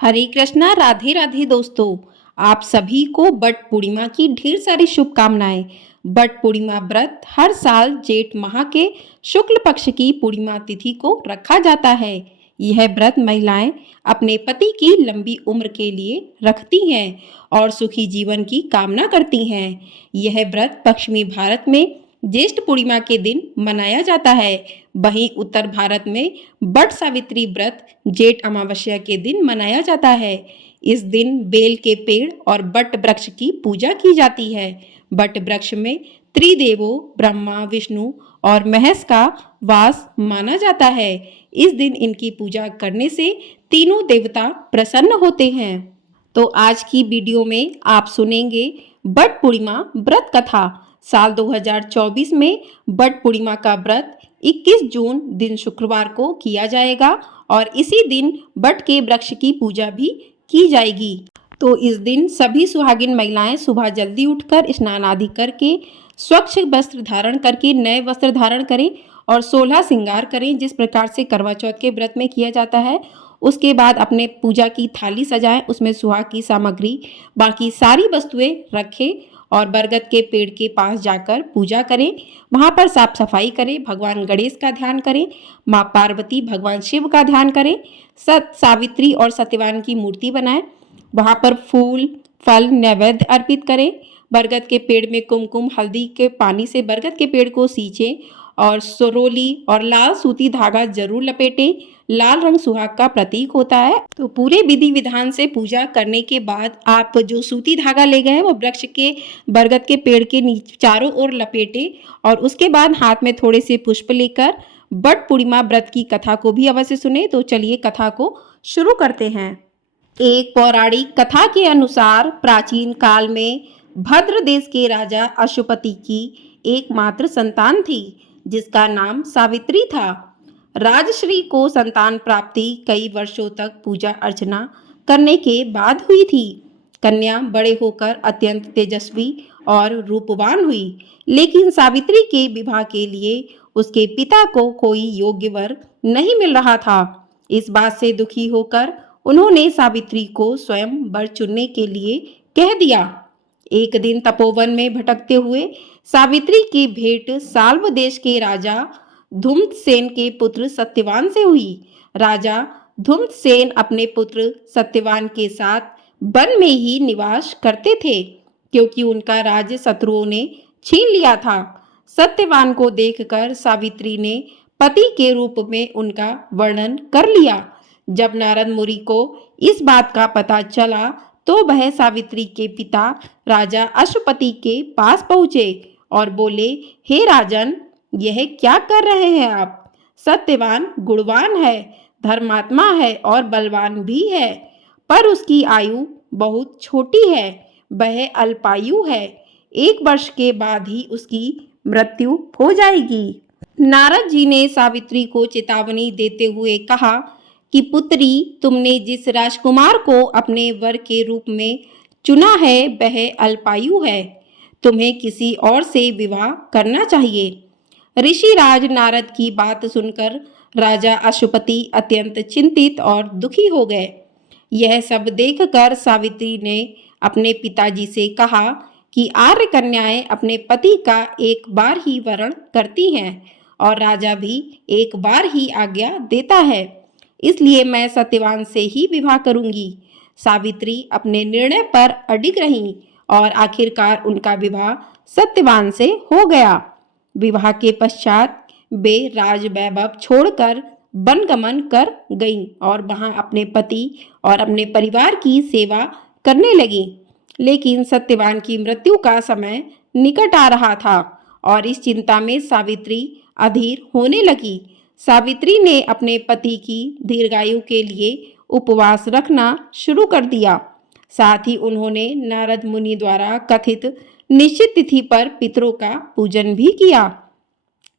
हरे कृष्णा, राधे राधे दोस्तों। आप सभी को बट पूर्णिमा की ढेर सारी शुभकामनाएं। बट पूर्णिमा व्रत हर साल जेठ माह के शुक्ल पक्ष की पूर्णिमा तिथि को रखा जाता है। यह व्रत महिलाएं अपने पति की लंबी उम्र के लिए रखती हैं और सुखी जीवन की कामना करती हैं। यह व्रत पश्चिमी भारत में ज्येष्ठ पूर्णिमा के दिन मनाया जाता है। वहीं उत्तर भारत में बट सावित्री व्रत जेठ अमावस्या के दिन मनाया जाता है। इस दिन बेल के पेड़ और बट वृक्ष की पूजा की जाती है। बट वृक्ष में त्रिदेवों ब्रह्मा, विष्णु और महेश का वास माना जाता है। इस दिन इनकी पूजा करने से तीनों देवता प्रसन्न होते हैं। तो आज की वीडियो में आप सुनेंगे बट पूर्णिमा व्रत कथा। साल 2024 में बट पूर्णिमा का व्रत 21 जून दिन शुक्रवार को किया जाएगा और इसी दिन बट के वृक्ष की पूजा भी की जाएगी। तो इस दिन सभी सुहागिन महिलाएं सुबह जल्दी उठकर स्नान आदि करके स्वच्छ वस्त्र धारण करके नए वस्त्र धारण करें और 16 श्रृंगार करें, जिस प्रकार से करवा चौथ के व्रत में किया जाता है। उसके बाद अपने पूजा की थाली सजाएं, उसमें सुहाग की सामग्री बाकी सारी वस्तुएं रखें और बरगद के पेड़ के पास जाकर पूजा करें। वहां पर साफ सफाई करें, भगवान गणेश का ध्यान करें, माँ पार्वती भगवान शिव का ध्यान करें, सावित्री और सत्यवान की मूर्ति बनाएं। वहां पर फूल फल नैवेद्य अर्पित करें। बरगद के पेड़ में कुमकुम हल्दी के पानी से बरगद के पेड़ को सींचें और सरोली और लाल सूती धागा जरूर लपेटें। लाल रंग सुहाग का प्रतीक होता है। तो पूरे विधि विधान से पूजा करने के बाद आप जो सूती धागा ले गए हैं वो वृक्ष के बरगद के पेड़ के नीचे चारों ओर लपेटें और उसके बाद हाथ में थोड़े से पुष्प लेकर बट पूर्णिमा व्रत की कथा को भी अवश्य सुने। तो चलिए कथा को शुरू करते हैं। एक पौराणिक कथा के अनुसार प्राचीन काल में भद्र देश के राजा अशुपति की एकमात्र संतान थी, जिसका नाम सावित्री था। राजश्री को संतान प्राप्ति कई वर्षों तक पूजा अर्चना करने के बाद हुई थी। कन्या बड़े होकर अत्यंत तेजस्वी और रूपवान हुई, लेकिन सावित्री के विवाह के लिए उसके पिता को कोई योग्य वर नहीं मिल रहा था। इस बात से दुखी होकर उन्होंने सावित्री को स्वयं वर चुनने के लिए कह दिया। एक दिन तपोवन में भटकते हुए सावित्री की भेंट साल्व देश के राजा धूम्रसेन के पुत्र सत्यवान से हुई। राजा धूम्रसेन अपने पुत्र सत्यवान के साथ वन में ही निवास करते थे, क्योंकि उनका राज्य शत्रुओं ने छीन लिया था। सत्यवान को देखकर सावित्री ने पति के रूप में उनका वर्णन कर लिया। जब नारद मुनि को इस बात का पता चला तो वह सावित्री के पिता राजा अश्वपति के पास पहुंचे और बोले, हे राजन, यह क्या कर रहे हैं आप? सत्यवान गुणवान है, धर्मात्मा है और बलवान भी है, पर उसकी आयु बहुत छोटी है। वह अल्पायु है। 1 वर्ष के बाद ही उसकी मृत्यु हो जाएगी। नारद जी ने सावित्री को चेतावनी देते हुए कहा कि पुत्री, तुमने जिस राजकुमार को अपने वर के रूप में चुना है वह अल्पायु है। तुम्हें किसी और से विवाह करना चाहिए। ऋषिराज नारद की बात सुनकर राजा अश्वपति अत्यंत चिंतित और दुखी हो गए। यह सब देखकर सावित्री ने अपने पिताजी से कहा कि आर्य कन्याएं अपने पति का एक बार ही वरण करती हैं और राजा भी एक बार ही आज्ञा देता है, इसलिए मैं सत्यवान से ही विवाह करूंगी। सावित्री अपने निर्णय पर अडिग रहीं और आखिरकार उनका विवाह सत्यवान से हो गया। विवाह के पश्चात वे राज वैभव छोड़कर वन गमन कर गईं और वहां अपने पति और अपने परिवार की सेवा करने लगीं। लेकिन सत्यवान की मृत्यु का समय निकट आ रहा था और इस चिंता में सावित्री अधीर होने लगी। सावित्री ने अपने पति की दीर्घायु के लिए उपवास रखना शुरू कर दिया। साथ ही उन्होंने नारद मुनि द्वारा कथित निश्चित तिथि पर पितरों का पूजन भी किया।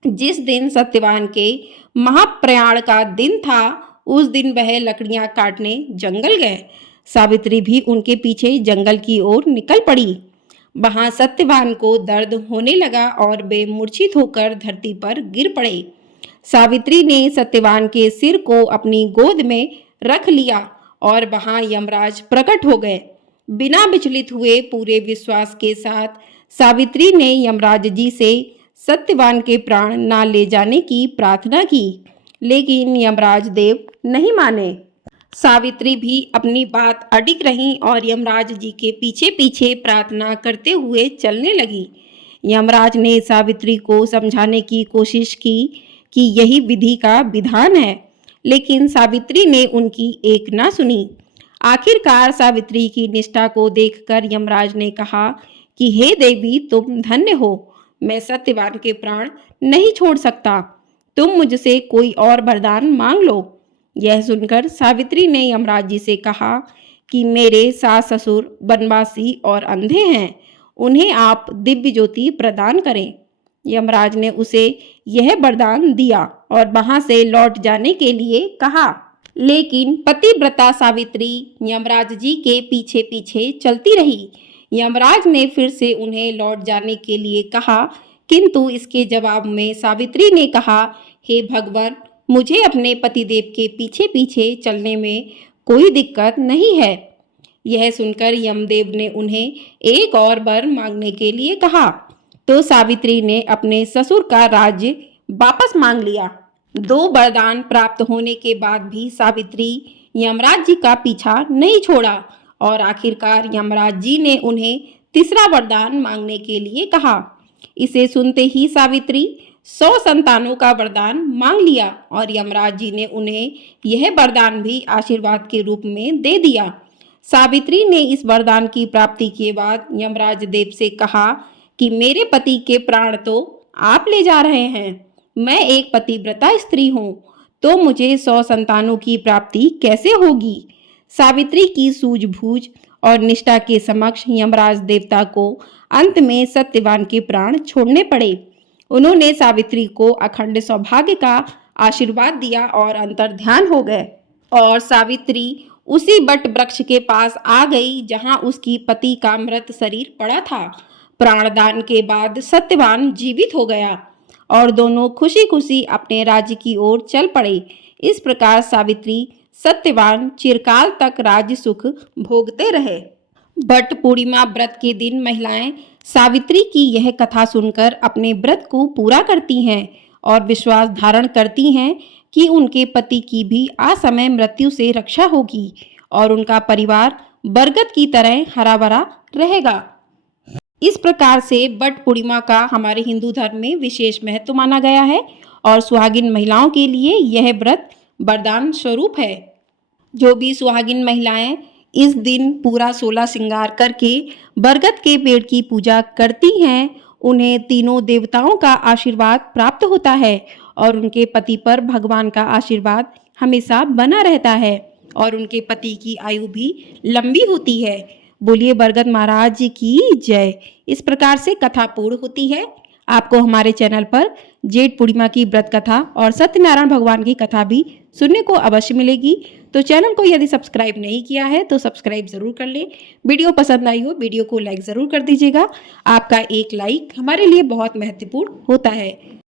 जिस दिन सत्यवान के महाप्रयाण का दिन था, उस दिन वह लकड़ियां काटने जंगल गए। सावित्री भी उनके पीछे जंगल की ओर निकल पड़ी। वहां सत्यवान को दर्द होने लगा और वे मूर्छित होकर धरती पर गिर पड़े। सावित्री ने सत्यवान के सिर को अपनी गोद में रख लिया और वहां यमराज प्रकट हो गए। बिना विचलित हुए पूरे विश्वास के साथ सावित्री ने यमराज जी से सत्यवान के प्राण ना ले जाने की प्रार्थना की, लेकिन यमराज देव नहीं माने। सावित्री भी अपनी बात अडिग रहीं और यमराज जी के पीछे पीछे प्रार्थना करते हुए चलने लगी। यमराज ने सावित्री को समझाने की कोशिश की कि यही विधि का विधान है, लेकिन सावित्री ने उनकी एक ना सुनी। आखिरकार सावित्री की निष्ठा को देखकर यमराज ने कहा कि हे देवी, तुम धन्य हो। मैं सत्यवान के प्राण नहीं छोड़ सकता। तुम मुझसे कोई और वरदान मांग लो। यह सुनकर सावित्री ने यमराज जी से कहा कि मेरे सास ससुर वनवासी और अंधे हैं, उन्हें आप दिव्य ज्योति प्रदान करें। यमराज ने उसे यह वरदान दिया और वहां से लौट जाने के लिए कहा, लेकिन पतिव्रता सावित्री यमराज जी के पीछे पीछे चलती रही। यमराज ने फिर से उन्हें लौट जाने के लिए कहा, किंतु इसके जवाब में सावित्री ने कहा, हे भगवान, मुझे अपने पतिदेव के पीछे पीछे चलने में कोई दिक्कत नहीं है। यह सुनकर यमदेव ने उन्हें एक और वर मांगने के लिए कहा, तो सावित्री ने अपने ससुर का राज्य वापस मांग लिया। 2 वरदान प्राप्त होने के बाद भी सावित्री यमराज जी का पीछा नहीं छोड़ा और आखिरकार यमराज जी ने उन्हें तीसरा वरदान मांगने के लिए कहा। इसे सुनते ही सावित्री 100 संतानों का वरदान मांग लिया और यमराज जी ने उन्हें यह वरदान भी आशीर्वाद के रूप में दे दिया। सावित्री ने इस वरदान की प्राप्ति के बाद यमराज देव से कहा कि मेरे पति के प्राण तो आप ले जा रहे हैं। मैं एक पतिव्रता स्त्री हूँ, तो मुझे 100 संतानों की प्राप्ति कैसे होगी। सावित्री की सूझबूझ और निष्ठा के समक्ष यमराज देवता को अंत में सत्यवान के प्राण छोड़ने पड़े। उन्होंने सावित्री को अखंड सौभाग्य का आशीर्वाद दिया और अंतर्ध्यान हो गए और सावित्री उसी बट वृक्ष के पास आ गई जहां उसकी पति का मृत शरीर पड़ा था। प्राणदान के बाद सत्यवान जीवित हो गया और दोनों खुशी खुशी अपने राज्य की ओर चल पड़े। इस प्रकार सावित्री सत्यवान चिरकाल तक राज्य सुख भोगते रहे। बट पूर्णिमा व्रत के दिन महिलाएं सावित्री की यह कथा सुनकर अपने व्रत को पूरा करती हैं और विश्वास धारण करती हैं कि उनके पति की भी असमय मृत्यु से रक्षा होगी और उनका परिवार बरगद की तरह हरा भरा रहेगा। इस प्रकार से बट पूर्णिमा का हमारे हिंदू धर्म में विशेष महत्व माना गया है और सुहागिन महिलाओं के लिए यह व्रत वरदान स्वरूप है। जो भी सुहागिन महिलाएं इस दिन पूरा 16 श्रृंगार करके बरगद के पेड़ की पूजा करती हैं, उन्हें तीनों देवताओं का आशीर्वाद प्राप्त होता है और उनके पति पर भगवान का आशीर्वाद हमेशा बना रहता है और उनके पति की आयु भी लंबी होती है। बोलिए बरगद महाराज जी की जय। इस प्रकार से कथा पूर्ण होती है। आपको हमारे चैनल पर जेठ पूर्णिमा की व्रत कथा और सत्यनारायण भगवान की कथा भी सुनने को अवश्य मिलेगी। तो चैनल को यदि सब्सक्राइब नहीं किया है तो सब्सक्राइब जरूर कर ले। वीडियो पसंद आई हो वीडियो को लाइक जरूर कर दीजिएगा। आपका एक लाइक हमारे लिए बहुत महत्वपूर्ण होता है।